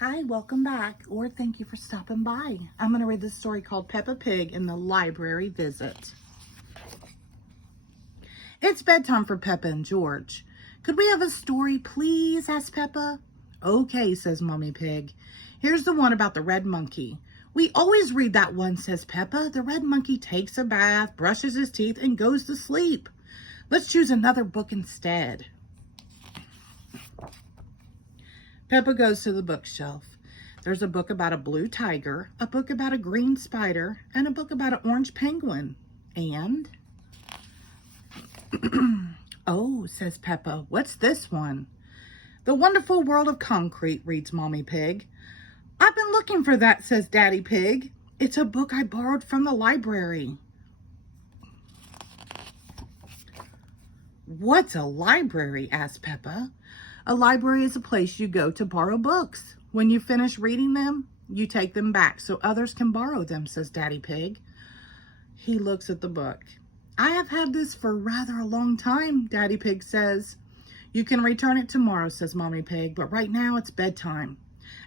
Hi, welcome back, or thank you for stopping by. I'm going to read this story called Peppa Pig and the Library Visit. It's bedtime for Peppa and George. Could we have a story, please? Asked Peppa. Okay, says Mommy Pig. Here's the one about the red monkey. We always read that one, says Peppa. The red monkey takes a bath, brushes his teeth, and goes to sleep. Let's choose another book instead. Peppa goes to the bookshelf. There's a book about a blue tiger, a book about a green spider, and a book about an orange penguin. And... Oh, says Peppa, what's this one? The Wonderful World of Concrete, reads Mommy Pig. I've been looking for that, says Daddy Pig. It's a book I borrowed from the library. What's a library? Asked Peppa. A library is a place you go to borrow books. When you finish reading them, you take them back so others can borrow them, says Daddy Pig. He looks at the book. I have had this for rather a long time, Daddy Pig says. You can return it tomorrow, says Mommy Pig, but right now it's bedtime.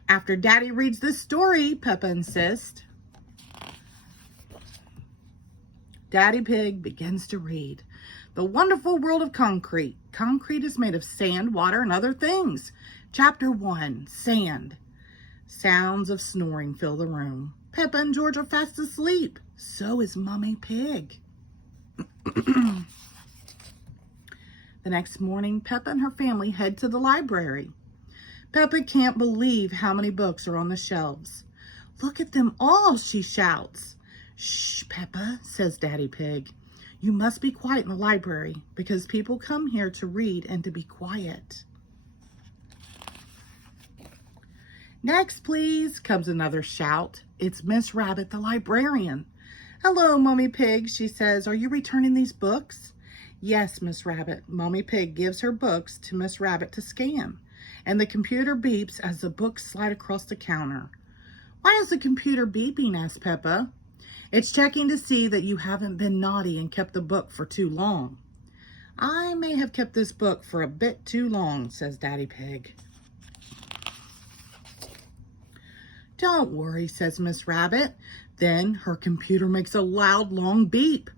After Daddy reads this story, Peppa insists. Daddy Pig begins to read. The Wonderful World of Concrete. Concrete is made of sand, water, and other things. Chapter 1, Sand. Sounds of snoring fill the room. Peppa and George are fast asleep. So is Mommy Pig. The next morning, Peppa and her family head to the library. Peppa can't believe how many books are on the shelves. Look at them all, she shouts. Shh, Peppa, says Daddy Pig. You must be quiet in the library because people come here to read and to be quiet. Next, please, comes another shout. It's Miss Rabbit, the librarian. Hello, Mommy Pig, she says. Are you returning these books? Yes, Miss Rabbit. Mommy Pig gives her books to Miss Rabbit to scan, and the computer beeps as the books slide across the counter. Why is the computer beeping? Asked Peppa. It's checking to see that you haven't been naughty and kept the book for too long. I may have kept this book for a bit too long, says Daddy Pig. Don't worry, says Miss Rabbit. Then her computer makes a loud, long beep.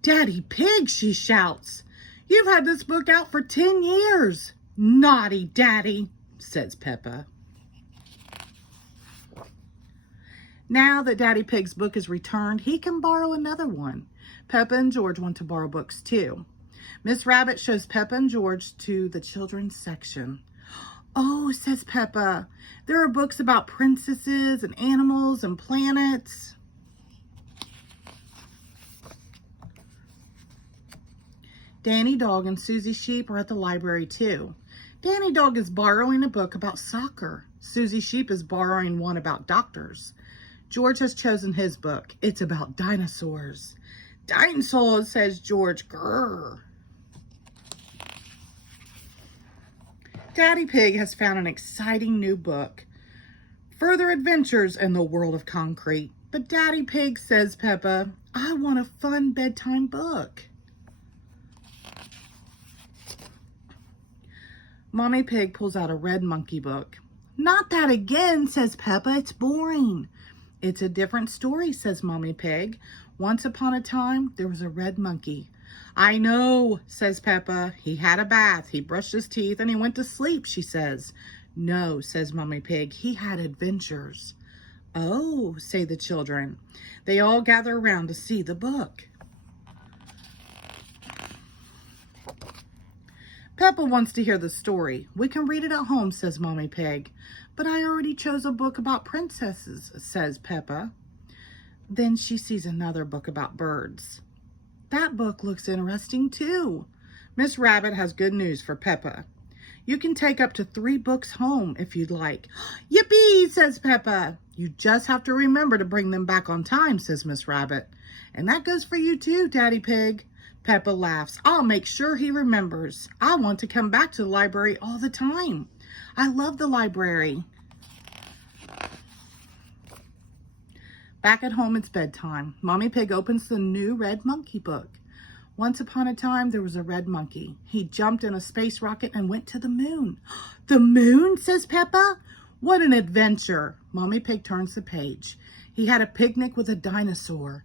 Daddy Pig, she shouts. You've had this book out for 10 years. Naughty Daddy, says Peppa. Now that Daddy Pig's book is returned, he can borrow another one. Peppa and George want to borrow books too. Miss Rabbit shows Peppa and George to the children's section. Oh, says Peppa, there are books about princesses and animals and planets. Danny Dog and Susie Sheep are at the library too. Danny Dog is borrowing a book about soccer. Susie Sheep is borrowing one about doctors. George has chosen his book. It's about dinosaurs. Dinosaurs, says George. Grrr. Daddy Pig has found an exciting new book. Further Adventures in the World of Concrete. But Daddy Pig, says Peppa, I want a fun bedtime book. Mommy Pig pulls out a red monkey book. Not that again, says Peppa. It's boring. It's a different story, says Mommy Pig. Once upon a time, there was a red monkey. I know, says Peppa. He had a bath, he brushed his teeth, and he went to sleep, she says. No, says Mommy Pig. He had adventures. Oh, say the children. They all gather around to see the book. Peppa wants to hear the story. We can read it at home, says Mommy Pig. But I already chose a book about princesses, says Peppa. Then she sees another book about birds. That book looks interesting too. Miss Rabbit has good news for Peppa. You can take up to 3 books home if you'd like. Yippee, says Peppa. You just have to remember to bring them back on time, says Miss Rabbit. And that goes for you too, Daddy Pig. Peppa laughs. I'll make sure he remembers. I want to come back to the library all the time. I love the library. Back at home, it's bedtime. Mommy Pig opens the new red monkey book. Once upon a time, there was a red monkey. He jumped in a space rocket and went to the moon. The moon, says Peppa. What an adventure. Mommy Pig turns the page. He had a picnic with a dinosaur.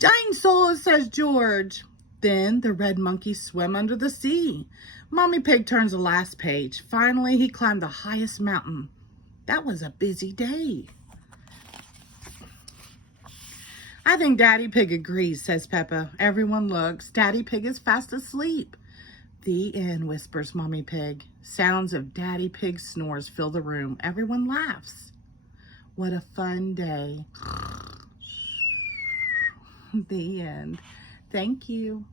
Dinosaur, says George. Then the red monkey swam under the sea. Mommy Pig turns the last page. Finally, he climbed the highest mountain. That was a busy day. I think Daddy Pig agrees, says Peppa. Everyone looks. Daddy Pig is fast asleep. The end, whispers Mommy Pig. Sounds of Daddy Pig's snores fill the room. Everyone laughs. What a fun day. The end. Thank you.